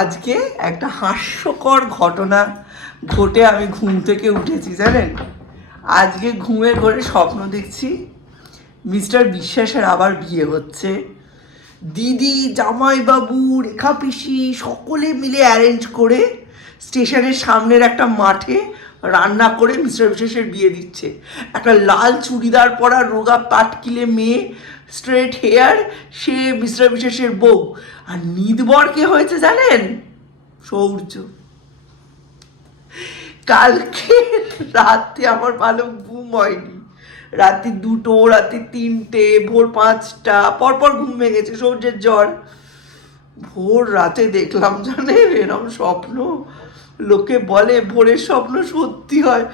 আজকে একটা হাস্যকর ঘটনা ঘটে আমি ঘুম থেকে উঠেছি জানেন। আজকে ঘুমের ঘরে স্বপ্ন দেখছি মিস্টার বিশ্বাসের আবার বিয়ে হচ্ছে। দিদি, জামাইবাবু, রেখা পিসি সকলে মিলে অ্যারেঞ্জ করে স্টেশনের সামনের একটা মাঠে রান্না করে মিস্টার বিশ্বাসের বিয়ে দিচ্ছে। একটা লাল চুড়িদার পরা রোগা পাটকিলে মেয়ে, স্ট্রেট হেয়ার, সে মিস্টার বিশ্বাসের বউ। আর নিদবর কে হয়েছে জানেন? সৌর্য। কালকে রাতে আমার ভালো ঘুম হয়নি, রাত্রি 2টো, রাত্রি 3টে, ভোর 5টা পরপর ঘুম ভেঙেছে, সূর্যের জ্বর। ভোর রাতে দেখলাম জানেন এরকম স্বপ্ন। লোকে বলে ভোরের স্বপ্ন সত্যি হয়।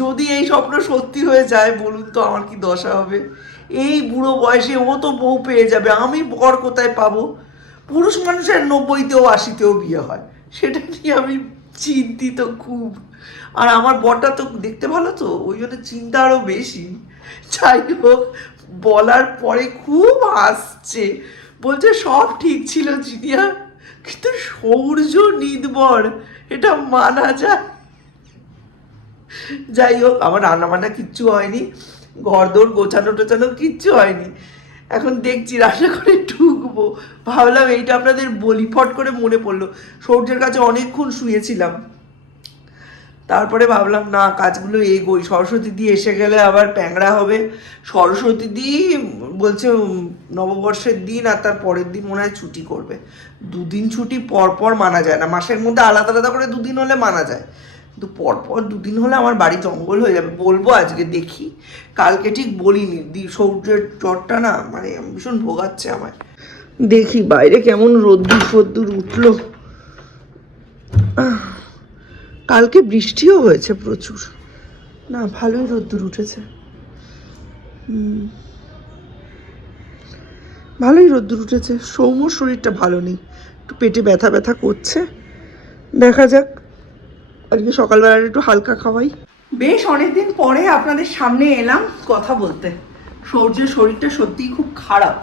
যদি এই স্বপ্ন সত্যি হয়ে যায় বলুন তো আমার কি দশা হবে? এই বুড়ো বয়সে ও তো বউ পেয়ে যাবে, আমি বর কোথায় পাবো? পুরুষ মানুষের 90তেও 80তেও বিয়ে হয়, সেটা নিয়ে আমি চিন্তিত খুব। আর আমার বরটা তো দেখতে ভালো, তো ওই জন্য চিন্তা আরও বেশি। যাই হোক, বলার পরে খুব হাসছে, বলছে সব ঠিক ছিল জিনিয়া, কিন্তু সৌর্য নিদবর এটা মানা যায়? যাই হোক, আমার রান্নাবান্না কিচ্ছু হয়নি, ঘরদোর গোছানো টোছানো কিচ্ছু হয়নি। এখন দেখছি রান্না করে ঢুকবো, ভাবলাম এইটা আপনাদের বলি, ফট করে মনে পড়লো। সূর্যের কাছে অনেকক্ষণ শুয়েছিলাম, তারপরে ভাবলাম না, কাজগুলো এগোই। সরস্বতী দি এসে গেলে আবার প্যাংরা হবে। সরস্বতী দি বলছে নববর্ষের দিন আর তার পরের দিন মনে হয় ছুটি করবে। 2 দিন ছুটি পর পর মানা যায় না, মাসের মধ্যে আলাদা আলাদা করে 2 দিন হলে মানা যায়, কিন্তু পরপর 2 দিন হলে আমার বাড়ি জঙ্গল হয়ে যাবে। বলবো আজকে, দেখি। কালকে ঠিক বলিনি, সূর্যের জ্বরটা না মানে ভীষণ ভোগাচ্ছে আমায়। দেখি বাইরে কেমন রোদ্দুর ফোদ্দুর উঠলো। কালকে বৃষ্টিও হয়েছে প্রচুর, না ভালোই রোদ্দুর উঠেছে। ভালোই রোদ্দুর উঠেছে। সৌম্যর শরীরটা ভালো নেই, একটু পেটে ব্যথা ব্যথা করছে, দেখা যাক। আজকে সকালবেলা একটু হালকা খাওয়াই। বেশ অনেকদিন পরে আপনাদের সামনে এলাম কথা বলতে। সূর্যের শরীরটা সত্যিই খুব খারাপ।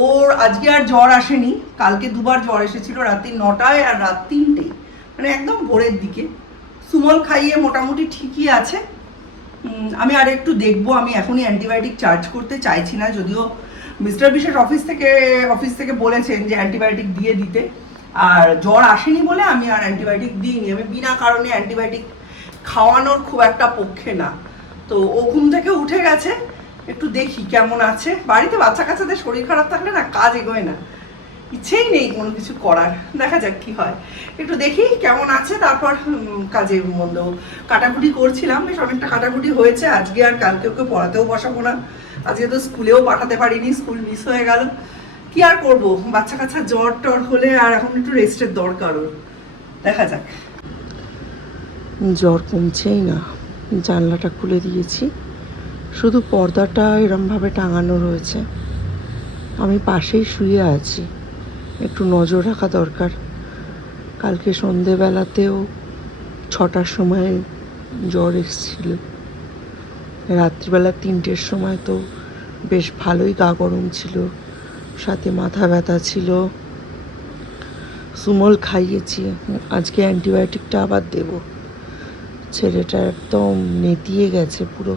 ওর আজকে আর জ্বর আসেনি, কালকে 2বার জ্বর এসেছিল, রাত্রি 9টায় আর রাত 3টেয়, মানে একদম ভোরের দিকে। সুমল খাইয়ে মোটামুটি ঠিকই আছে। আমি আর একটু দেখবো, আমি এখনই অ্যান্টিবায়োটিক চার্জ করতে চাইছি না, যদিও মিস্টার বিশেষ অফিস থেকে বলেছেন যে অ্যান্টিবায়োটিক দিয়ে দিতে। আর জ্বর আসেনি বলে আমি আর অ্যান্টিবায়োটিক দিইনি। আমি বিনা কারণে অ্যান্টিবায়োটিক খাওয়ানোর খুব একটা পক্ষে না। তো ও ঘুম থেকে উঠে গেছে, একটু দেখি কেমন আছে। বাড়িতে বাচ্চা কাচ্চাদের শরীর খারাপ থাকলে না কাজ এগোয় না, ইচ্ছেই নেই কোনো কিছু করার। দেখা যাক কি হয়, একটু দেখি কেমন আছে, তারপর কাজে মন্দ। কাটাকুটি করছিলাম, বেশ অনেকটা কাটাকুটি হয়েছে। আজকে আর কালকে ওকে পড়াতেও বসাবো না, আজকে তো স্কুলেও পাঠাতে পারিনি, স্কুল মিস হয়ে গেল। কি আর করব, বাচ্চা কাচ্চা জ্বর টর হলে আর এখন একটু রেস্টের দরকার ওর। দেখা যাক। জ্বর কমছেই না, জানলাটা খুলে দিয়েছি, শুধু পর্দাটা এরমভাবে টাঙানো রয়েছে। আমি পাশেই শুয়ে আছি, একটু নজর রাখা দরকার। কালকে সন্ধেবেলাতেও 6টার সময় জ্বর এসেছিল, রাত্রিবেলা 3টের সময় তো বেশ ভালোই গা গরম ছিল, সাথে মাথা ব্যথা ছিল। সুমল খাইয়েছি, আজকে অ্যান্টিবায়োটিকটা আবার দেব। ছেলেটা একদম নেতিয়ে গেছে পুরো।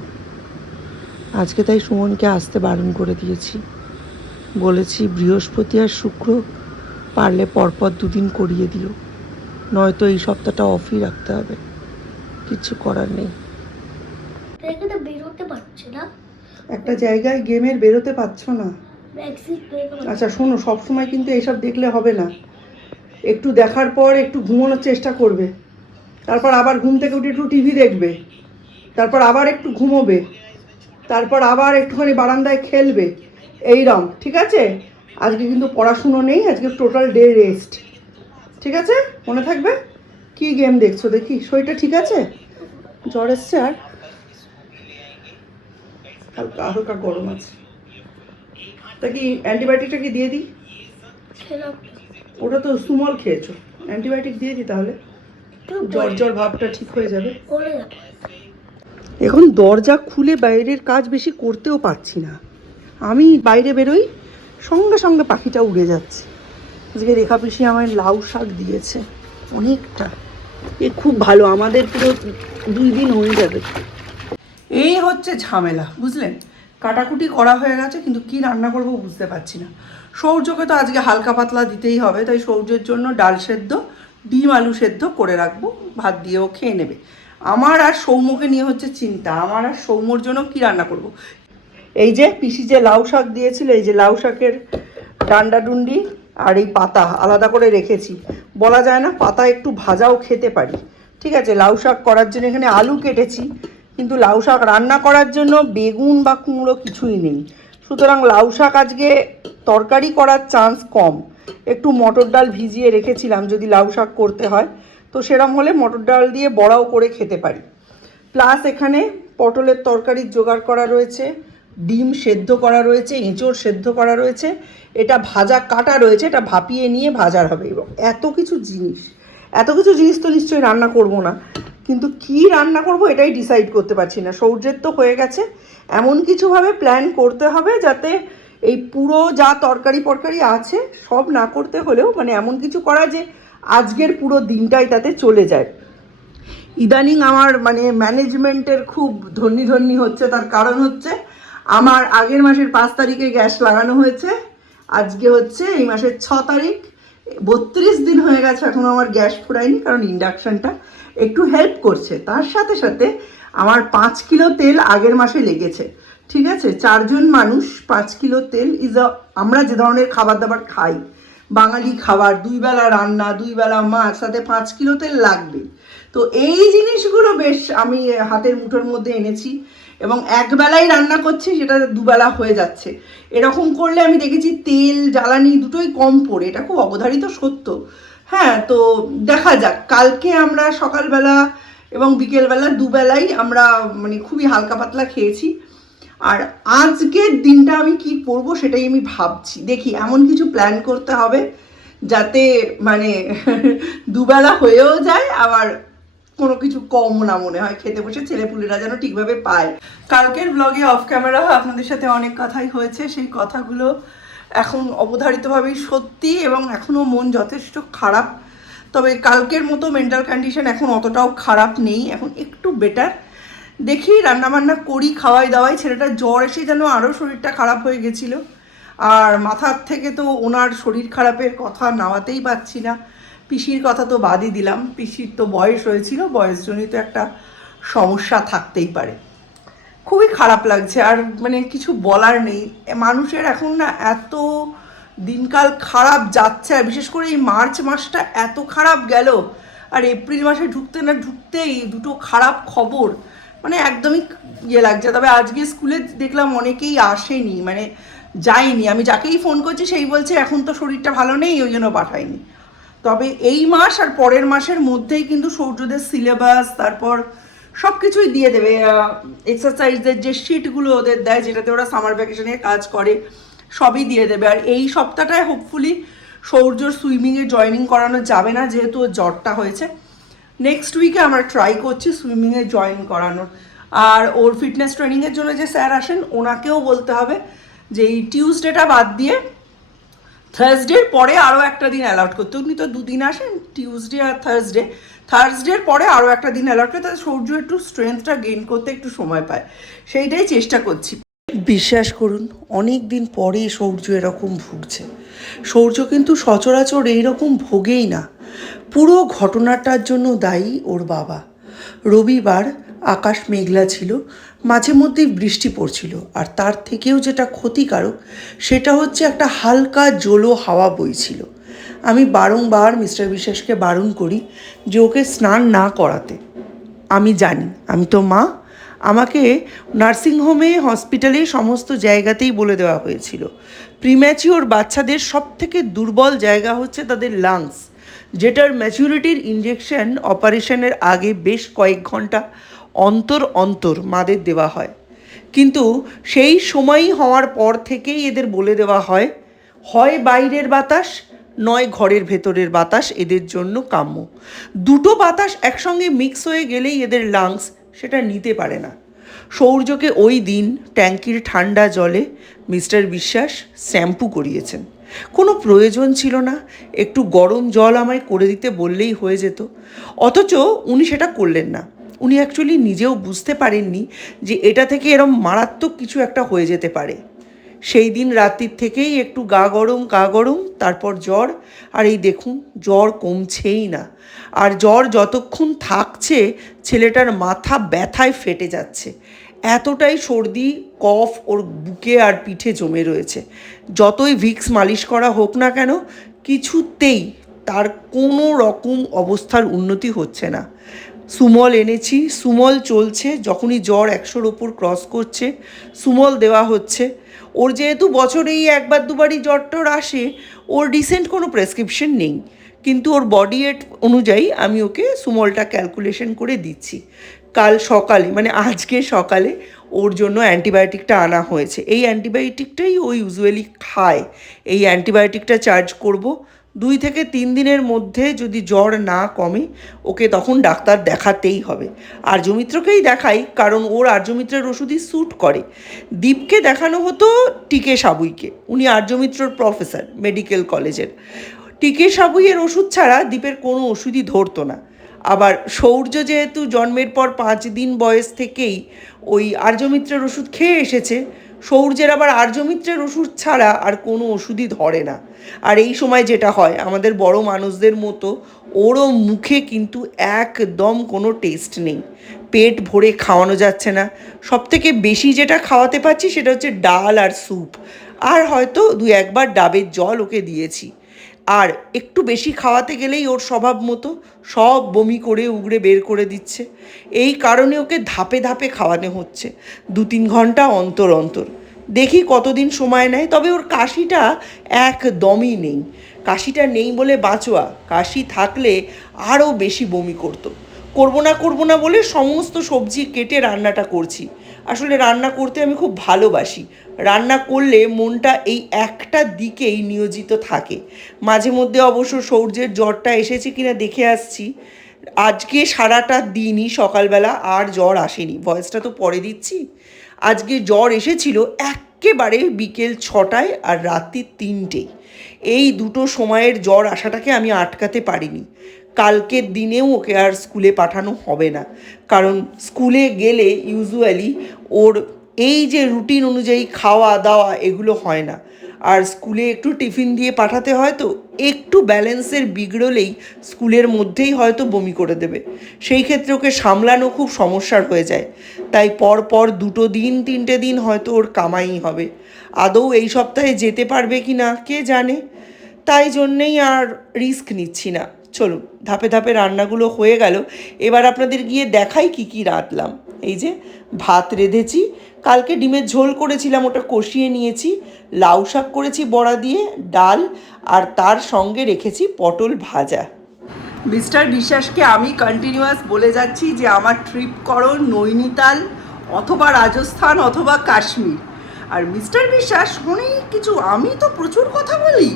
আজকে তাই সুমনকে আসতে বারণ করে দিয়েছি, বলেছি বৃহস্পতি আর শুক্র পারলে পরপর 2 দিন করিয়ে দিও, নয়তো এই সপ্তাহটা অফই রাখতে হবে, কিছু করার নেই। একটা জায়গায় গেমের বেরোতে পারছো না। আচ্ছা শোনো, সবসময় কিন্তু এইসব দেখলে হবে না, একটু দেখার পর একটু ঘুমানোর চেষ্টা করবে, তারপর আবার ঘুম থেকে উঠে একটু টিভি দেখবে, তারপর আবার একটু ঘুমোবে, তারপর আবার একটুখানি বারান্দায় খেলবে, এইরকম, ঠিক আছে? আজকে কিন্তু পড়াশুনো নেই, আজকে টোটাল ডে রেস্ট, ঠিক আছে? মনে থাকবে। কি গেম দেখছো দেখি? শরীরটা ঠিক আছে? জ্বর এসছে আর হালকা হালকা গরম আছে, তা কি অ্যান্টিবায়োটিকটা কি দিয়ে দিই? ওটা তো সুমল খেয়েছো, অ্যান্টিবায়োটিক দিয়ে দিই তাহলে, জ্বর জ্বর ভাবটা ঠিক হয়ে যাবে। এখন দরজা খুলে বাইরের কাজ বেশি করতেও পারছি না। আমি বাইরে বেরোই, সঙ্গে সঙ্গে পাখিটা উড়ে যাচ্ছে। আজকে রেখা পিসি আমার লাউ শাক দিয়েছে অনেকটা, এ খুব ভালো, আমাদের পুরো 2 দিন হয়ে যাবে। এই হচ্ছে ঝামেলা, বুঝলেন? কাটাকুটি করা হয়ে গেছে, কিন্তু কি রান্না করব বুঝতে পারছি না। সৌর্যকে তো আজকে হালকা পাতলা দিতেই হবে, তাই সৌর্যের জন্য ডাল সেদ্ধ, ডিম আলু সেদ্ধ করে রাখবো, ভাত দিয়েও খেয়ে নেবে। আমার আর সৌম্যকে নিয়ে হচ্ছে চিন্তা, আমার আর সৌম্যর জন্য কি রান্না করব। এই যে পিসি যে লাউ শাক দিয়েছিল, এই যে লাউ শাকের ডান্ডা ডুন্ডি আর এই পাতা আলাদা করে রেখেছি। বলা যায় না, পাতা একটু ভাজাও খেতে পারি। ঠিক আছে, লাউ শাক করার জন্য এখানে আলু কেটেছি, কিন্তু লাউ শাক রান্না করার জন্য বেগুন বা কুমড়ো কিছুই নেই। সুতরাং লাউ শাক আজকে তরকারি করার চান্স কম। একটু মটর ডাল ভিজিয়ে রেখেছিলাম, যদি লাউ শাক করতে হয় তো সেরম হলে মটর ডাল দিয়ে বড়াও করে খেতে পারি। প্লাস এখানে পটলের তরকারির জোগাড় করা রয়েছে, ডিম সেদ্ধ করা রয়েছে, এঁচোড় সেদ্ধ করা রয়েছে, এটা ভাজা কাটা রয়েছে, এটা ভাপিয়ে নিয়ে ভাজার হবে। এবং এত কিছু জিনিস তো নিশ্চয়ই রান্না করব না, কিন্তু কি রান্না করব এটাই ডিসাইড করতে পারছি না। সৌর্যের তো হয়ে গেছে, এমন কিছুভাবে প্ল্যান করতে হবে যাতে এই পুরো যা তরকারি আছে সব না করতে হলেও মানে এমন কিছু করা যে আজকের পুরো দিনটাই তাতে চলে যায়। ইদানিং আমার মানে ম্যানেজমেন্টের খুব ধন্যি হচ্ছে, তার কারণ হচ্ছে আমার আগের মাসের 5 তারিখে গ্যাস লাগানো হয়েছে, আজকে হচ্ছে এই মাসের 6 তারিখ, 32 দিন হয়ে গেছে এখনও আমার গ্যাস ফুরায়নি, কারণ ইন্ডাকশানটা একটু হেল্প করছে। তার সাথে সাথে আমার 5 কিলো তেল আগের মাসে লেগেছে। ঠিক আছে, 4 জন মানুষ 5 কিলো তেল আমরা যে ধরনের খাবার দাবার খাই, বাঙালি খাবার, 2 বেলা রান্না, 2 বেলা মাছ, তাতে 5 কিলো তেল লাগবে। তো এই জিনিসগুলো বেশ আমি হাতের মুঠোর মধ্যে এনেছি, এবং একবেলাই রান্না করছি, সেটা 2 বেলা হয়ে যাচ্ছে। এরকম করলে আমি দেখেছি তেল জ্বালানি দুটোই কম পড়ে, এটা খুব অবধারিত সত্য। হ্যাঁ, তো দেখা যাক, কালকে আমরা সকালবেলা এবং বিকেলবেলা 2 বেলাই আমরা মানে খুবই হালকা পাতলা খেয়েছি। আর আজকের দিনটা আমি কি করব সেটাই আমি ভাবছি। দেখি, এমন কিছু প্ল্যান করতে হবে যাতে মানে 2 বেলা হয়েও যায়, আবার কোনো কিছু কম না মনে হয়, খেতে বসে ছেলেপুলেরা যেন ঠিকভাবে পায়। কালকের ব্লগে অফ ক্যামেরা আপনাদের সাথে অনেক কথাই হয়েছে, সেই কথাগুলো এখন অবধারিতভাবেই সত্যি, এবং এখনও মন যথেষ্ট খারাপ। তবে কালকের মতো মেন্টাল কন্ডিশন এখন অতটাও খারাপ নেই, এখন একটু বেটার। দেখি রান্নাবান্না করি, খাওয়াই দাওয়াই। ছেলেটার জ্বর এসে যেন আরও শরীরটা খারাপ হয়ে গেছিলো, আর মাথার থেকে তো ওনার শরীর খারাপের কথা নামাতেই পারছি না। পিসির কথা তো বাদই দিলাম, পিসির তো বয়স হয়েছিল, বয়সজনিত একটা সমস্যা থাকতেই পারে। খুবই খারাপ লাগছে, আর মানে কিছু বলার নেই। মানুষের এখন না এত দিনকাল খারাপ যাচ্ছে, আর বিশেষ করে এই মার্চ মাসটা এত খারাপ গেল, আর এপ্রিল মাসে ঢুকতে না ঢুকতেই দুটো খারাপ খবর, মানে একদমই ইয়ে লাগছে। তবে আজকে স্কুলে দেখলাম অনেকেই আসেনি, মানে যায়নি। আমি যাকেই ফোন করছি সেই বলছে এখন তো শরীরটা ভালো নেই, ওই জন্য পাঠায়নি। তবে এই মাস আর পরের মাসের মধ্যেই কিন্তু সৌর্যদের সিলেবাস, তারপর সব কিছুই দিয়ে দেবে। এক্সারসাইজের যে শিটগুলো ওদের দেয়, যেটাতে ওরা সামার ভ্যাকেশনে কাজ করে, সবই দিয়ে দেবে। আর এই সপ্তাহটায় হোপফুলি সৌর্যর সুইমিংয়ে জয়েনিং করানো যাবে না, যেহেতু ওর জ্বরটা হয়েছে। নেক্সট উইকে আমরা ট্রাই করছি সুইমিংয়ে জয়েন করানোর। আর ওর ফিটনেস ট্রেনিংয়ের জন্য যে স্যার আসেন, ওনাকেও বলতে হবে যে এই টিউসডেটা বাদ দিয়ে থার্সডের পরে আরও একটা দিন অ্যালাউট করতে। উনি তো 2 দিন আসেন, টিউসডে আর থার্সডের পরে আরও একটা দিন অ্যালাউট করে, তাহলে সৌর্য একটু স্ট্রেংথটা গেইন করতে একটু সময় পায়, সেইটাই চেষ্টা করছি। বিশ্বাস করুন, অনেক দিন পরেই সৌর্য এরকম ভুগছে। সৌর্য কিন্তু সচরাচর এইরকম ভোগেই না। পুরো ঘটনাটার জন্য দায়ী ওর বাবা। রবিবার আকাশ মেঘলা ছিল, মাঝে মধ্যেই বৃষ্টি পড়ছিল, আর তার থেকেও যেটা ক্ষতিকারক সেটা হচ্ছে একটা হালকা জোলো হাওয়া বইছিল। আমি বারংবার মিস্টার বিশ্বাসকে বারণ করি যে ওকে স্নান না করাতে। আমি জানি, আমি তো মা, আমাকে নার্সিংহোমে, হসপিটালে, সমস্ত জায়গাতেই বলে দেওয়া হয়েছিল প্রিম্যাচিওর বাচ্চাদের সব থেকে দুর্বল জায়গা হচ্ছে তাদের লাংস, যেটার ম্যাচুরিটির ইঞ্জেকশন অপারেশনের আগে বেশ কয়েক ঘন্টা অন্তর অন্তর মাদের দেওয়া হয়। কিন্তু সেই সময়ই হওয়ার পর থেকেই এদের বলে দেওয়া হয়, হয় বাইরের বাতাস নয় ঘরের ভেতরের বাতাস এদের জন্য কাম্য। দুটো বাতাস একসঙ্গে মিক্স হয়ে গেলেই এদের লাংস সেটা নিতে পারে না। সৌর্যকে ওই দিন ট্যাঙ্কির ঠান্ডা জলে মিস্টার বিশ্বাস শ্যাম্পু করিয়েছেন। কোনো প্রয়োজন ছিল না, একটু গরম জল আমায় করে দিতে বললেই হয়ে যেত। অথচ উনি সেটা করলেন না। উনি অ্যাকচুয়ালি নিজেও বুঝতে পারেননি যে এটা থেকে এরম মারাত্মক কিছু একটা হয়ে যেতে পারে। সেই দিন রাত্রির থেকেই একটু গা গরম, তারপর জ্বর, আর এই দেখুন জ্বর কমছেই না। আর জ্বর যতক্ষণ থাকছে ছেলেটার মাথা ব্যথায় ফেটে যাচ্ছে, এতটাই সর্দি কফ ওর বুকে আর পিঠে জমে রয়েছে। যতই ভিক্স মালিশ করা হোক না কেন, কিছুতেই তার কোনো রকম অবস্থার উন্নতি হচ্ছে না। সুমল এনেছি, সুমল চলছে, যখনই জ্বর 100-র ওপর ক্রস করছে সুমল দেওয়া হচ্ছে। ওর যেহেতু বছরেই একবার দুবারই জ্বর টর আসে, ওর রিসেন্ট কোনো প্রেসক্রিপশন নেই, কিন্তু ওর বডি ওয়েট অনুযায়ী আমি ওকে সুমলটা ক্যালকুলেশন করে দিচ্ছি। কাল সকালে মানে আজকে সকালে ওর জন্য অ্যান্টিবায়োটিকটা আনা হয়েছে। এই অ্যান্টিবায়োটিকটাই ও ইউজুয়ালি খায়। এই অ্যান্টিবায়োটিকটা চার্জ করব। 2 থেকে 3 দিনের মধ্যে যদি জ্বর না কমে ওকে তখন ডাক্তার দেখাতেই হবে। আর্যমিত্রকেই দেখাই, কারণ ওর আর্যমিত্রের ওষুধই স্যুট করে। দীপকে দেখানো হতো টিকে সাবুইকে, উনি আর্যমিত্রর প্রফেসর মেডিকেল কলেজের। টিকে সাবুইয়ের ওষুধ ছাড়া দীপের কোনো ওষুধই ধরতো না। আবার সৌর্য যেহেতু জন্মের পর 5 দিন বয়স থেকেই ওই আর্যমিত্রের ওষুধ খেয়ে এসেছে, সৌর্যের আবার আর্যমিত্রের ওষুধ ছাড়া আর কোনো ওষুধই ধরে না। আর এই সময় যেটা হয় আমাদের বড় মানুষদের মতো ওরও মুখে কিন্তু একদম কোনো টেস্ট নেই, পেট ভরে খাওয়ানো যাচ্ছে না। সবথেকে বেশি যেটা খাওয়াতে পারছি সেটা হচ্ছে ডাল আর স্যুপ, আর হয়তো 2-1বার ডাবের জল ওকে দিয়েছি। আর একটু বেশি খাওয়াতে গেলেই ওর স্বভাব মতো সব বমি করে উগড়ে বের করে দিচ্ছে। এই কারণে ওকে ধাপে ধাপে খাওয়ানো হচ্ছে 2-3 ঘন্টা অন্তর অন্তর। দেখি কতদিন সময় নেয়। তবে ওর কাশিটা একদমই নেই। কাশিটা নেই বলে বাঁচোয়া, কাশি থাকলে আরও বেশি বমি করবো না বলে সমস্ত সবজি কেটে রান্নাটা করছি। আসলে রান্না করতে আমি খুব ভালোবাসি। রান্না করলে মনটা এই একটা দিকেই নিয়োজিত থাকে। মাঝে মধ্যে অবশ্য সৌর্যের জ্বরটা এসেছে কিনা দেখে আসছি। আজকে সারাটা দিনই সকালবেলা আর জ্বর আসেনি, ভয়েসটা তো পরে দিচ্ছি। আজকে জ্বর এসেছিল একেবারে বিকেল 6টায় আর রাত্রি 3টেয়। এই দুটো সময়ের জ্বর আসাটাকে আমি আটকাতে পারিনি। কালকের দিনেও ওকে আর স্কুলে পাঠানো হবে না, কারণ স্কুলে গেলে ইউজুয়ালি ওর এই যে রুটিন অনুযায়ী খাওয়া দাওয়া এগুলো হয় না। আর স্কুলে একটু টিফিন দিয়ে পাঠাতে হয়, তো একটু ব্যালেন্সের বিগড়লেই স্কুলের মধ্যেই হয়তো বমি করে দেবে। সেই ক্ষেত্রে ওকে সামলানো খুব সমস্যার হয়ে যায়। তাই পর 2 দিন 3টে দিন হয়তো ওর কামাই হবে। আদৌ এই সপ্তাহে যেতে পারবে কি না কে জানে। তাই জন্যেই আর রিস্ক নিচ্ছি না। চলুন ধাপে ধাপে রান্নাগুলো হয়ে গেল, এবার আপনাদের গিয়ে দেখাই কি কি রাঁধলাম। এই যে ভাত রেঁধেছি, কালকে ডিমের ঝোল করেছিলাম, ওটা কষিয়ে নিয়েছি। লাউ শাক করেছি বড়া দিয়ে, ডাল, আর তার সঙ্গে রেখেছি পটল ভাজা। মিস্টার বিশ্বাসকে আমি কন্টিনিউয়াস বলে যাচ্ছি যে আমার ট্রিপ করো নৈনিতাল অথবা রাজস্থান অথবা কাশ্মীর। আর মিস্টার বিশ্বাস অনেক কিছু, আমি তো প্রচুর কথা বলি,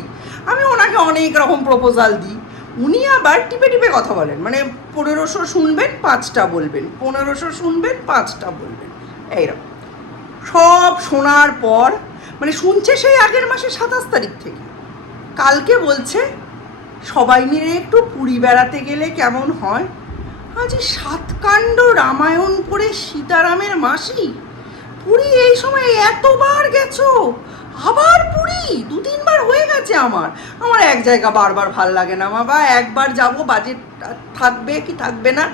আমি ওনাকে অনেক রকম প্রপোজাল দিই, উনি আবার টিপে টিপে কথা বলেন। মানে 1500 শুনবেন 5টা বলবেন, 1500 শুনবেন 5টা বলবেন, এইরকম। সব শোনার পর মানে শুনছে সেই আগের মাসে 27 তারিখ থেকে, কালকে বলছে সবাই মিলে একটু পুরী বেড়াতে গেলে কেমন হয়। আজ 7 কাণ্ড রামায়ণ পড়ে সীতারামের মাসি, পুরী এই সময় এতবার গেছো, আবার পুরী 2-3 বার হয়ে গেছে। আমার এক জায়গা বারবার ভাল লাগে না বাবা, একবার যাব, বাজেট থাকবে কি থাকবে না,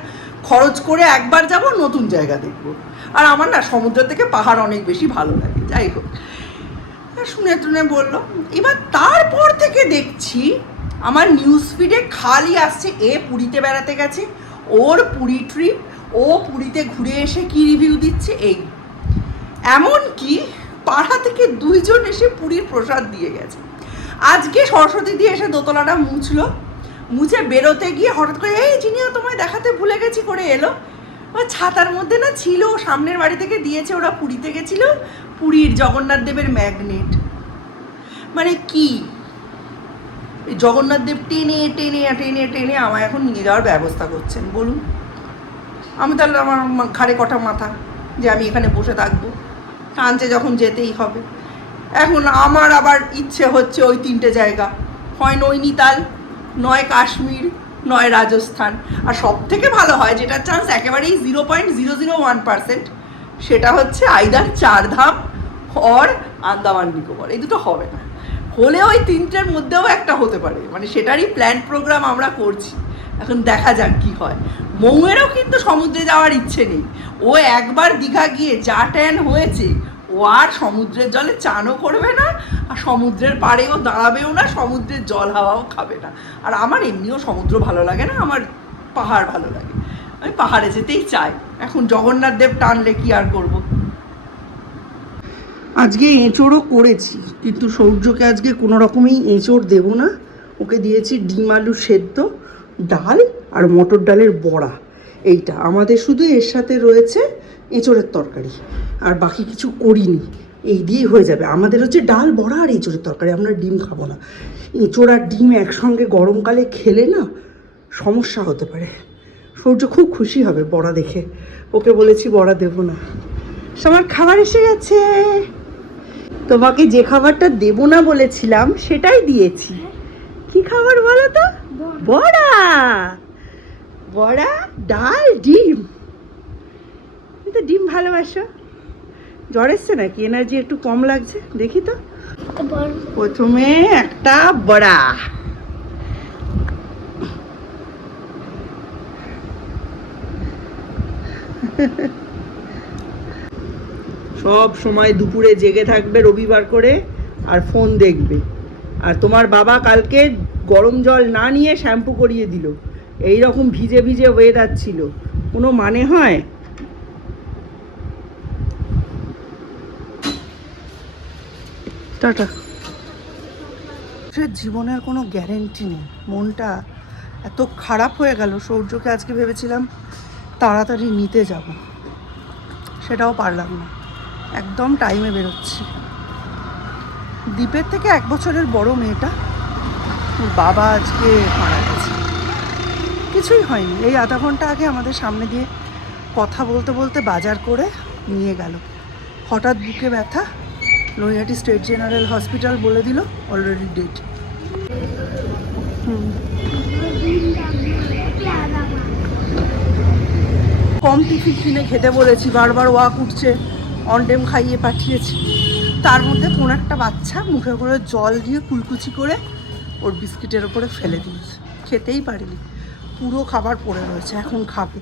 খরচ করে একবার যাব, নতুন জায়গা দেখবো। আর আমার না সমুদ্র থেকে পাহাড় অনেক বেশি ভালো লাগে। যাই হোক, শুনে টুনে বললো। এবার তারপর থেকে দেখছি আমার নিউজ ফিডে খালি আসছে এ পুরীতে বেড়াতে গেছে, ওর পুরী ট্রিপ, ও পুরীতে ঘুরে এসে কি রিভিউ দিচ্ছে। এই এমনকি পাড়া থেকে 2 জন এসে পুরীর প্রসাদ দিয়ে গেছে। আজকে সরস্বতী দিয়ে এসে দোতলাটা মুছলো, মুছে বেরোতে গিয়ে হঠাৎ করে এই জিনিয়া তোমায় দেখাতে ভুলে গেছি করে এলো। ছাতার মধ্যে না ছিল, সামনের বাড়ি থেকে দিয়েছে, ওরা পুরীতে গেছিল, পুরীর জগন্নাথ দেবের ম্যাগনেট। মানে কি জগন্নাথ দেব টেনে টেনে টেনে টেনে আমায় এখন নিয়ে যাওয়ার ব্যবস্থা করছেন বলুন। আমি তাহলে আমার ঘাড়ে কটা মাথা যে আমি এখানে বসে থাকবো, টানছে যখন যেতেই হবে। এখন আমার আবার ইচ্ছে হচ্ছে ওই 3টে জায়গা, হয় নৈনিতাল, নয় কাশ্মীর, নয় রাজস্থান। আর সব থেকে ভালো হয়, যেটার চান্স একেবারেই 0.001%, সেটা হচ্ছে আইদার চারধাম অর আন্দামান নিকোবর। এই দুটো হবে না, হলে ওই 3টের মধ্যেও একটা হতে পারে, মানে সেটারই প্ল্যান প্রোগ্রাম আমরা করছি। এখন দেখা যাক কি হয়। মৌয়েরও কিন্তু সমুদ্রে যাওয়ার ইচ্ছে নেই। ও একবার দীঘা গিয়ে যা ট্যান হয়েছে, ও আর সমুদ্রের জলে চানও করবে না, আর সমুদ্রের পাড়েও দাঁড়াবেও না, সমুদ্রের জল হাওয়াও খাবে না। আর আমার এমনিও সমুদ্র ভালো লাগে না, আমার পাহাড় ভালো লাগে, আমি পাহাড়ে যেতেই চাই। এখন জগন্নাথ দেব টানলে কি আর করব। আজকে এঁচোড়ও করেছি, কিন্তু সৌর্যকে আজকে কোনো রকমেই এঁচোড় দেবো না। ওকে দিয়েছি ডিম আলু সেদ্ধ, ডাল আর মটর ডালের বড়া। এইটা আমাদের, শুধু এর সাথে রয়েছে এঁচোড়ের তরকারি, আর বাকি কিছু করিনি। এই দিয়েই হয়ে যাবে আমাদের, হচ্ছে ডাল বড়া আর এঁচোড়ের তরকারি। আমরা ডিম খাবো না। এঁচোড় আর ডিম একসঙ্গে গরমকালে খেলে না সমস্যা হতে পারে। সূর্য খুব খুশি হবে বড়া দেখে, ওকে বলেছি বড়া দেবো না। আমার খাবার এসে গেছে, তোমাকে যে খাবারটা দেবো না বলেছিলাম সেটাই দিয়েছি। কি খাবার বলো তো? বড়া, বড়া, ডাল, ডিম। তুমি তো ডিম ভালোবাসো। জ্বর এসছে নাকি? এনার্জি একটু কম লাগছে, দেখি তো। প্রথমে একটা বড়া, সব সময় দুপুরে জেগে থাকবে রবিবার করে আর ফোন দেখবে। আর তোমার বাবা কালকে গরম জল না নিয়ে শ্যাম্পু করিয়ে দিল। এই রকম ভিজে ভিজে ওয়েদার ছিল, কোনো মানে হয়? টাটা। জীবনের কোনো গ্যারেন্টি নেই। মনটা এত খারাপ হয়ে গেল। সৌর্যকে আজকে ভেবেছিলাম তাড়াতাড়ি নিতে যাব, সেটাও পারলাম না। একদম টাইমে বেরোচ্ছি। দ্বীপের থেকে 1 বছরের বড় মেয়েটা, বাবা আজকে মারা গেছে। কিছুই হয়নি, এই আধা ঘন্টা আগে আমাদের সামনে দিয়ে কথা বলতে বলতে বাজার করে নিয়ে গেল। হঠাৎ বুকে ব্যথা, নৈহাটি স্টেট জেনারেল হসপিটাল বলে দিল অলরেডি ডেট। কম টিফিন কিনে খেতে বলেছি, বারবার ওয়াক উঠছে, অনডেম খাইয়ে পাঠিয়েছি। তার মধ্যে কোন একটা বাচ্চা মুখে করে জল দিয়ে কুলকুচি করে ওর বিস্কিটের ওপরে ফেলে দিয়েছে, খেতেই পারিনি। পুরো খাবার পড়ে রয়েছে, এখন খাবে।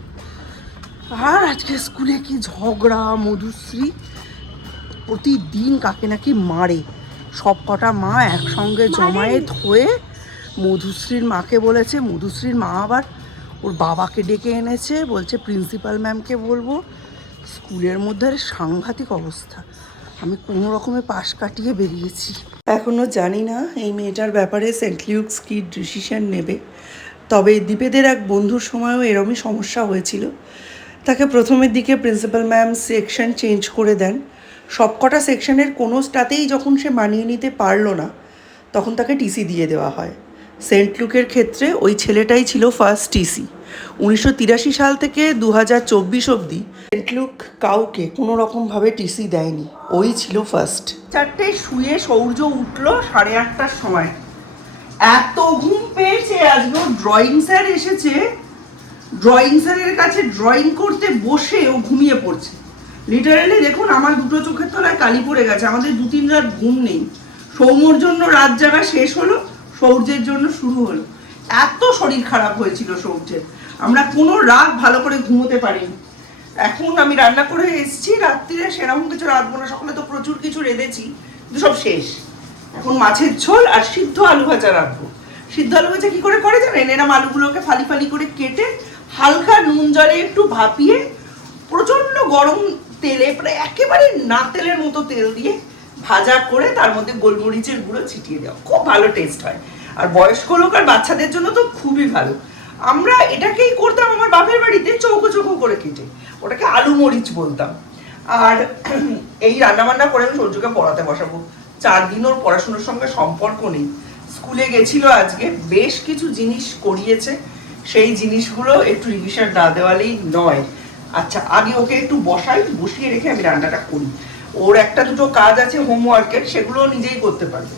আর আজকে স্কুলে কি ঝগড়া! মধুশ্রী প্রতিদিন কাকে নাকি মারে। সব কটা মা একসঙ্গে জমায়েত হয়ে মধুশ্রীর মাকে বলেছে। মধুশ্রীর মা আবার ওর বাবাকে ডেকে এনেছে, বলছে প্রিন্সিপাল ম্যামকে বলবো। স্কুলের মধ্যে সাংঘাতিক অবস্থা। আমি কোনো রকমে পাশ কাটিয়ে বেরিয়েছি। এখনও জানি না এই মেয়েটার ব্যাপারে সেন্ট লিউকস কি ডিসিশন নেবে। তবে দ্বীপেদের এক বন্ধুর সময়ও এরমই সমস্যা হয়েছিল। তাকে প্রথমের দিকে প্রিন্সিপাল ম্যাম সেকশন চেঞ্জ করে দেন। সবকটা সেকশনের কোনোটাতেই যখন সে মানিয়ে নিতে পারলো না, তখন তাকে টিসি দিয়ে দেওয়া হয়। সেন্ট লুকের ক্ষেত্রে ওই ছেলেটাই ছিল ফার্স্ট টিসি। 1983 সাল থেকে 2024 অবধি সেন্ট লুক কাউকে কোনো রকমভাবে টিসি দেয়নি, ওই ছিল ফার্স্ট। 4টায় শুয়ে সৌর্য উঠলো 8:30টার সময়। এত ঘুম পেয়েছে, আজকেও ড্রয়িং স্যার এসেছে। ড্রয়িং স্যারের কাছে ড্রয়িং করতে বসে ও ঘুমিয়ে পড়ছে। লিটারালি দেখুন, আমার দুটো চোখের তলায় কালি পড়ে গেছে। আমাদের 2-3 রাত ঘুম নেই। সৌম্যর জন্য রাত জাগা শেষ হলো, সৌর্যের জন্য শুরু হলো। এত শরীর খারাপ হয়েছিল সৌর্যের, আমরা কোনো রাত ভালো করে ঘুমোতে পারিনি। এখন আমি রান্না করে এসেছি, রাত্রিরে সেরকম কিছু রাঁধবো না। সকালে তো প্রচুর কিছু রেঁধেছি, কিন্তু সব শেষ। এখন মাছের ঝোল আর সিদ্ধ আলু ভাজা রাখবো। সিদ্ধ আলু ভাজা কি করে করে জানেন? এরম আলুগুলোকে ফালি ফালি করে কেটে হালকা নুন জলে একটু ভাপিয়ে প্রচণ্ড গরম তেলে, প্রায় একেবারে না তেলের মতো তেল দিয়ে ভাজা করে তার মধ্যে গোলমরিচের গুঁড়ো ছিটিয়ে দেওয়া, খুব ভালো টেস্ট হয়। আর বয়স্ক লোক আর বাচ্চাদের জন্য তো খুবই ভালো। আমরা এটাকেই করতাম আমার বাপের বাড়িতে, চৌকো চৌকো করে কেটে, ওটাকে আলু মরিচ বলতাম। আর এই রান্নাবান্না করে আমি সূর্যকে পড়াতে বসাবো। 4 দিন ওর পড়াশোনার সঙ্গে সম্পর্ক নেই। স্কুলে গেছিল আজকে, বেশ কিছু জিনিস করিয়েছে, সেই জিনিসগুলো একটু রিভিশন না দেওয়ালেই নয়। আচ্ছা, আগে ওকে একটু বসিয়ে রেখে আমি রান্নাটা করি। ওর একটা দুটো কাজ আছে হোমওয়ার্কের, সেগুলো নিজেই করতে পারবে।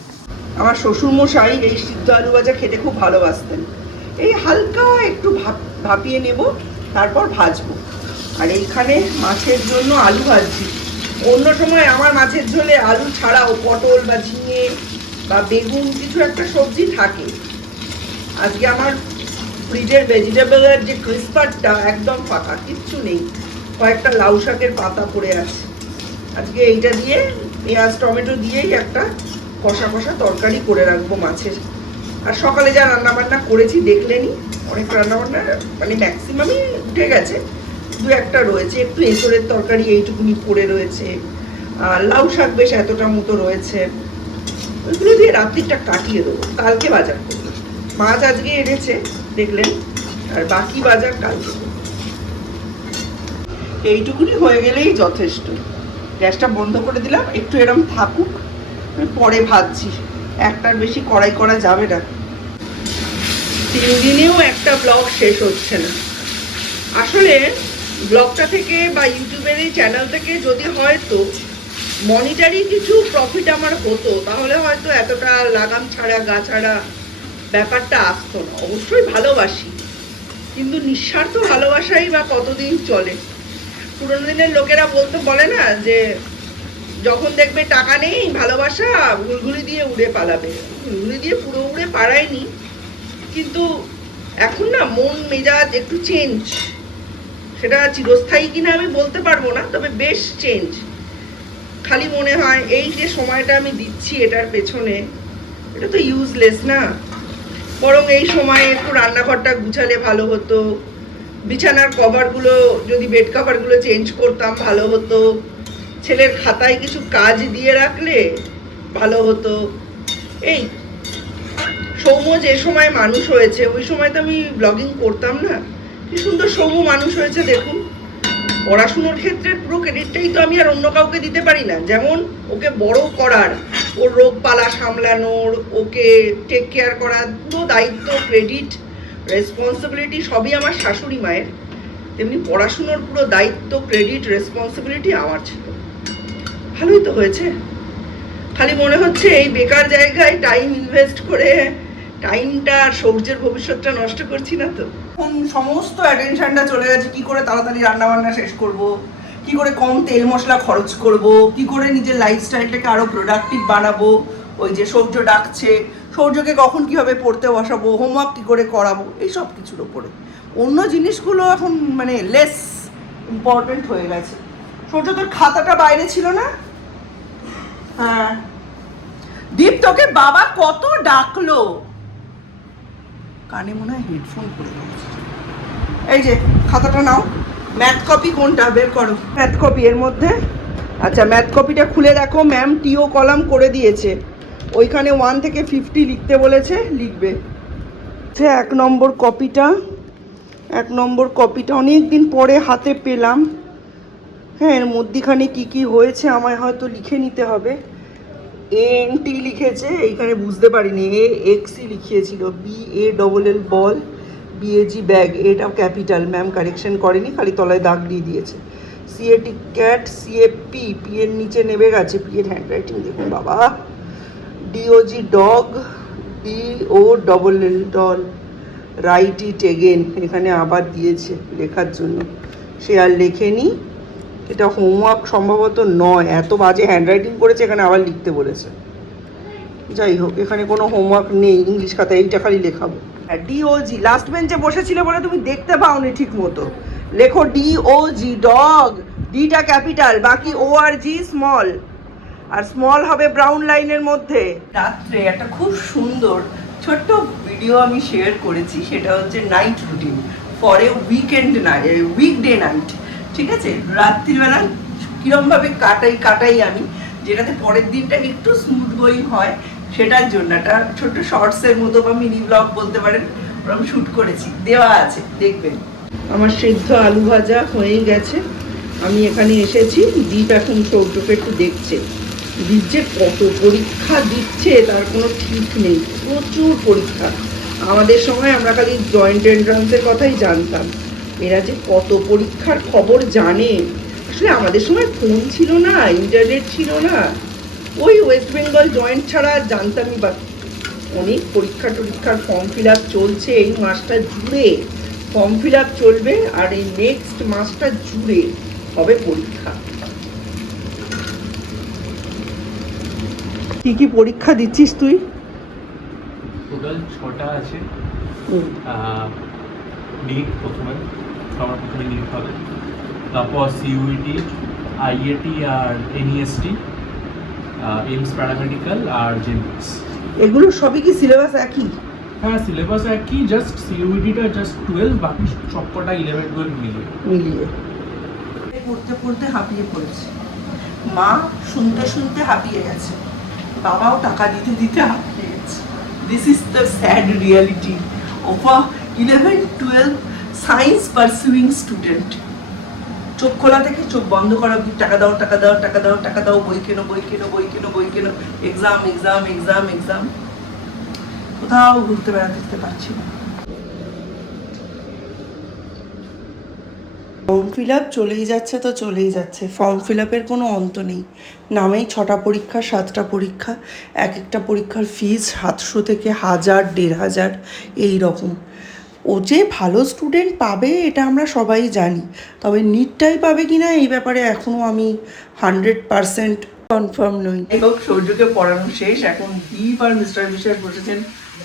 আমার শ্বশুরমশাই এই সিদ্ধ আলু ভাজা খেতে খুব ভালোবাসতেন। এই হালকা একটু ভাপিয়ে নেব, তারপর ভাজবো। আর এইখানে মাছের জন্য আলু ভাজছি। অন্য সময় আমার মাছের ঝোলে আলু ছাড়াও পটল বা ঝিঙে বা বেগুন কিছু একটা সবজি থাকে। আজকে আমার ফ্রিজের ভেজিটেবলের যে ক্রিস্পারটা একদম ফাঁকা, কিচ্ছু নেই, কয়েকটা লাউ শাকের পাতা পড়ে আছে। আজকে এইটা দিয়ে পেঁয়াজ টমেটো দিয়েই একটা কষা কষা তরকারি করে রাখবো মাছের। আর সকালে যা রান্নাবান্না করেছি দেখলেনি, অনেক রান্নাবান্না মানে ম্যাক্সিমামই উঠে গেছে, দু একটা রয়েছে, একটু এঁচড়ের তরকারি এইটুকুনি পড়ে রয়েছে, আর লাউ শাক বেশ এতটা মতো রয়েছে। ওইগুলো দিয়ে রাত্রিটা কাটিয়ে দেবো, কালকে বাজার করবো। মাছ আজকে এনেছে দেখলেন, আর বাকি বাজার কালকে করবো। এইটুকুনি হয়ে গেলেই যথেষ্ট। গ্যাসটা বন্ধ করে দিলাম, একটু এরম থাকুক, পরে ভাজছি। একটার বেশি কড়াই করা যাবে না। 3 দিনেও একটা ব্লগ শেষ হচ্ছে না। আসলে ব্লগটা থেকে বা ইউটিউবের এই চ্যানেল থেকে যদি হয়তো মনিটারি কিছু প্রফিট আমার হতো, তাহলে হয়তো এতটা লাগাম ছাড়া গা ছাড়া ব্যাপারটা আসতো না। অবশ্যই ভালোবাসি, কিন্তু নিঃস্বার্থ ভালোবাসাই বা কতদিন চলে। পুরোনো দিনের লোকেরা বলে না যে যখন দেখবে টাকা নেই ভালোবাসা ঘুলঘুলি দিয়ে উড়ে পালাবে। ঘুলঘুলি দিয়ে পুরো উড়ে পালায়নি, কিন্তু এখন না মন মেজাজ একটু চেঞ্জ। সেটা চিরস্থায়ী কিনা আমি বলতে পারবো না, তবে বেশ চেঞ্জ। খালি মনে হয় এই যে সময়টা আমি দিচ্ছি এটার পেছনে, এটা তো ইউজলেস না। বরং এই সময়ে একটু রান্নাঘরটা গুছালে ভালো হতো, বিছানার কভারগুলো যদি বেড কভারগুলো চেঞ্জ করতাম ভালো হতো, ছেলের খাতায় কিছু কাজ দিয়ে রাখলে ভালো হতো। এই সৌম্য যে সময় মানুষ হয়েছে ওই সময় তো আমি ব্লগিং করতাম না। কি সুন্দর সৌম্য মানুষ হয়েছে দেখুন। পড়াশুনোর ক্ষেত্রে পুরো ক্রেডিটটাই তো আমি আর অন্য কাউকে দিতে পারি না। যেমন ওকে বড় করার, ওর রোগপালা সামলানোর, ওকে টেক কেয়ার করার পুরো দায়িত্ব, ক্রেডিট, রেসপন্সিবিলিটি সবই আমার শাশুড়ি মায়ের, তেমনি পড়াশুনোর পুরো দায়িত্ব, ক্রেডিট, রেসপন্সিবিলিটি আমার ছিল। ভালোই তো হয়েছে। খালি মনে হচ্ছে এই বেকার জায়গায় টাইম ইনভেস্ট করে টাইমটা আর সৌর্যের ভবিষ্যৎটা নষ্ট করছি না তো। এখন সমস্ত অ্যাটেনশনটা চলে গেছে কি করে তাড়াতাড়ি রান্নাবান্না শেষ করব, কি করে কম তেল মশলা খরচ করব, কি করে নিজের লাইফস্টাইলটাকে আরও প্রোডাক্টিভ বানাবো। ওই যে সৌর্য ডাকছে, সৌর্যকে কখন কীভাবে পড়তে বসাবো, হোমওয়ার্ক কী করে করাবো, এই সব কিছুর ওপরে। অন্য জিনিসগুলো এখন মানে লেস ইম্পর্টেন্ট হয়ে গেছে। সৌর্য তোর খাতাটা বাইরে ছিল না? হ্যাঁ দীপ, তোকে বাবা কত ডাকলো। কানে মনে হয় হেডফোন করে দিয়েছে। এই যে খাতাটা নাও, ম্যাথ কপি কোনটা বের করো। ম্যাথ কপি এর মধ্যে, আচ্ছা ম্যাথ কপিটা খুলে দেখো। ম্যাম টিও কলাম করে দিয়েছে, ওইখানে 1 থেকে 50 লিখতে বলেছে, লিখবে। সে 1 নম্বর কপিটা, 1 নম্বর কপিটা অনেক দিন পরে হাতে পেলাম। হ্যাঁ এর মধ্যিখানে কি কি হয়েছে আমায় হয়তো লিখে নিতে হবে। ANT লিখেছে, এইখানে বুঝতে পারিনি, AXE লিখিয়েছিল, BALL বল, BAG ব্যাগ, এটাও ক্যাপিটাল, ম্যাম কারেকশন করেনি, খালি তলায় দাগ দিয়ে দিয়েছে। CAT ক্যাট, CAP পি এর নিচে নেমে গেছে, পি এর হ্যান্ড রাইটিং দেখুন বাবা। DOG dog, DOLL doll, right it again, এখানে আবার দিয়েছে লেখার জন্য, সে আর লেখেনি। এটা হোমওয়ার্ক সম্ভবত নয়, এত বাজে হ্যান্ডরাইটিং করেছে, এখানে আবার লিখতে বলেছে। যাই হোক, এখানে কোনো হোমওয়ার্ক নেই, ইংলিশ খাতায় এইটা খালি লেখাবো। DOG, লাস্ট বেঞ্চে বসেছিলে বলে তুমি দেখতে পাওনি ঠিক মতো। লেখো DOG ডগ, ডিটা ক্যাপিটাল, বাকি ORG স্মল, আর স্মল হবে ব্রাউন লাইনের মধ্যে। রাত্রে একটা খুব সুন্দর ছোট্ট ভিডিও আমি শেয়ার করেছি, সেটা হচ্ছে night routine for a weekend night, weekday night. ঠিক আছে, রাত্রিবেলা কীরমভাবে কাটাই আমি, যেটাতে পরের দিনটা একটু স্মুথ গোয়িং হয়, সেটার জন্য একটা ছোট্ট শর্টসের মতো বা মিনি ব্লগ বলতে পারেন, ওরকম শ্যুট করেছি, দেওয়া আছে, দেখবেন। আমার সিদ্ধ আলু ভাজা হয়েই গেছে। আমি এখানে এসেছি, দীপ এখন সৌর্যকে একটু দেখছে। দীপ যে কত পরীক্ষা দিচ্ছে তার কোনো ঠিক নেই, প্রচুর পরীক্ষা। আমাদের সময় আমরা খালি জয়েন্ট এন্ট্রান্সের কথাই জানতাম, এরা যে কত পরীক্ষার খবর জানে। আসলে আমাদের সময় ফোন ছিল না, ইন্টারনেট ছিল না, ওই ওয়েস্ট বেঙ্গল জয়েন্ট ছাড়া জানতামই বা। অনেক পরীক্ষার ফর্ম ফিল আপ চলছে এই মাসটা জুড়ে, ফর্ম ফিল আপ চলবে আর এই নেক্সট মাসটা জুড়ে হবে পরীক্ষা। কি কি পরীক্ষা দিচ্ছিস তুই? টোটাল 6টা আছে। নিট প্রথমে, সবার প্রথমে নিট হবে, তারপর সিইউটি, আইএটি আর এনইএসটি, এইমস প্যারামেডিক্যাল আর জেনিক্স। এগুলো সবই কি সিলেবাস একই? হ্যাঁ, সিলেবাস একই, জাস্ট সিইউটিটা জাস্ট 12, বাকি সবকটা 11-12 মিলিয়ে। পড়তে পড়তে হাঁপিয়ে পড়েছে, মা শুনতে শুনতে হাঁপিয়ে গেছে, বাবাও টাকা দিতে দিতে হাঁপিয়ে গেছে। This is the sad reality of a 11-12 science pursuing student. চোখ খোলা থেকে চোখ বন্ধ করা অবধি টাকা দাও টাকা দাও টাকা দাও টাকা দাও, বই কেনো বই কেনো বই কেনো বই কেনো, এক্সাম এক্সাম এক্সাম এক্সাম, কোথাও ঘুরতে বেড়াতে যেতে পারছি না। ফর্ম ফিল আপ চলেই যাচ্ছে তো চলেই যাচ্ছে, ফর্ম ফিল আপের কোনো অন্ত নেই। নামেই 6টা পরীক্ষা 7টা পরীক্ষা, এক একটা পরীক্ষার ফিস 700 থেকে 1000 1500 এই রকম। ও যে ভালো স্টুডেন্ট পাবে এটা আমরা সবাই জানি, তবে নিটটাই পাবে কি না এই ব্যাপারে এখনও আমি 100% কনফার্ম নই। যাই হোক, সৌর্যকে পড়ানো শেষ, এখন দীপ আর মিস্টার বিশ্বাস বসেছেন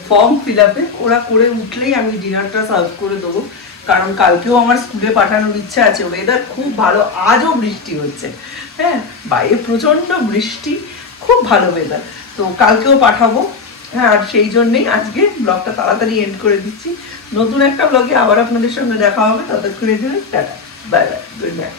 ফর্ম ফিল আপে। ওরা করে উঠলেই আমি ডিনারটা সার্ভ করে দেবো, কারণ কালকেও আমার স্কুলে পাঠানোর ইচ্ছা আছে। ওয়েদার খুব ভালো, আজও বৃষ্টি হচ্ছে, হ্যাঁ বাইরে প্রচণ্ড বৃষ্টি, খুব ভালো ওয়েদার, তো কালকেও পাঠাবো। হ্যাঁ, আর সেই জন্যেই আজকে ব্লগটা তাড়াতাড়ি এন্ড করে দিচ্ছি। নতুন একটা ব্লগে আবার আপনাদের সঙ্গে দেখা হবে, ততক্ষণের জন্য tata, bye bye, good night.